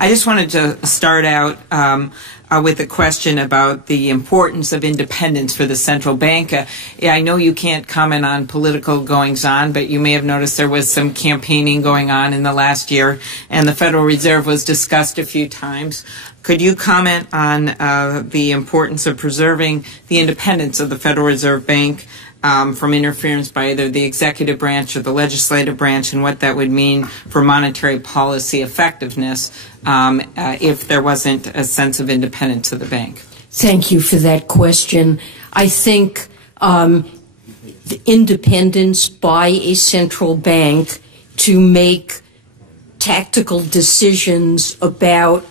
I just wanted to start out with a question about the importance of independence for the central bank. I know you can't comment on political goings-on, but you may have noticed there was some campaigning going on in the last year, and the Federal Reserve was discussed a few times. Could you comment on the importance of preserving the independence of the Federal Reserve Bank from interference by either the executive branch or the legislative branch, and what that would mean for monetary policy effectiveness if there wasn't a sense of independence of the bank? Thank you for that question. I think the independence by a central bank to make tactical decisions about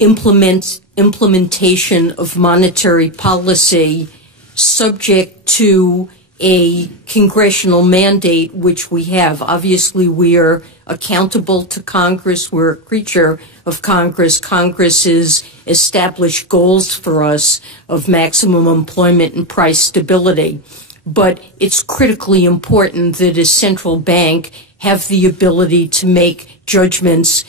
implementation of monetary policy subject to a congressional mandate, which we have. Obviously, we are accountable to Congress. We're a creature of Congress. Congress has established goals for us of maximum employment and price stability. But it's critically important that a central bank have the ability to make judgments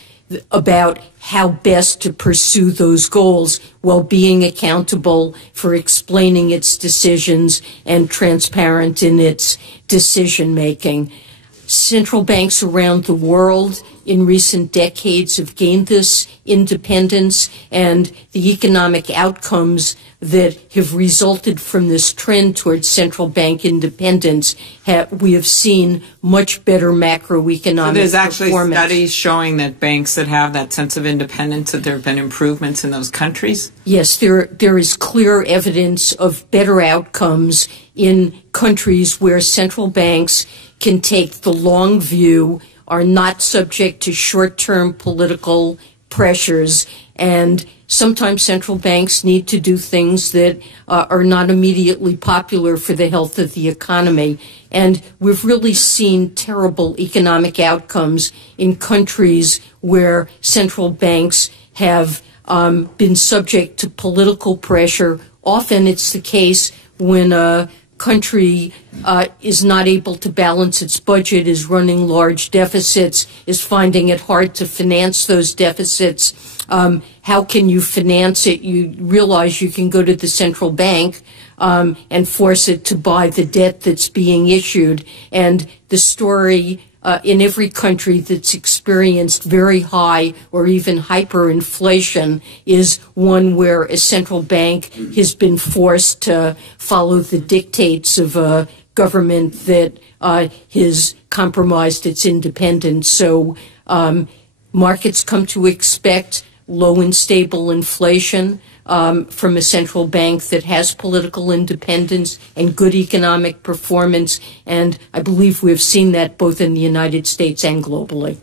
about how best to pursue those goals while being accountable for explaining its decisions and transparent in its decision-making. Central banks around the world in recent decades have gained this independence, and the economic outcomes that have resulted from this trend towards central bank independence, we have seen much better macroeconomic performance. So there's actually studies showing that banks that have that sense of independence, that there have been improvements in those countries? Yes, there is clear evidence of better outcomes in countries where central banks can take the long view, are not subject to short-term political pressures, and sometimes central banks need to do things that are not immediately popular for the health of the economy. And we've really seen terrible economic outcomes in countries where central banks have been subject to political pressure. Often it's the case when a country is not able to balance its budget, is running large deficits, is finding it hard to finance those deficits. How can you finance it? You realize you can go to the central bank and force it to buy the debt that's being issued. And the story in every country that's experienced very high or even hyperinflation is one where a central bank has been forced to follow the dictates of a government that has compromised its independence. So markets come to expect low and stable inflation from a central bank that has political independence and good economic performance. And I believe we have seen that both in the United States and globally.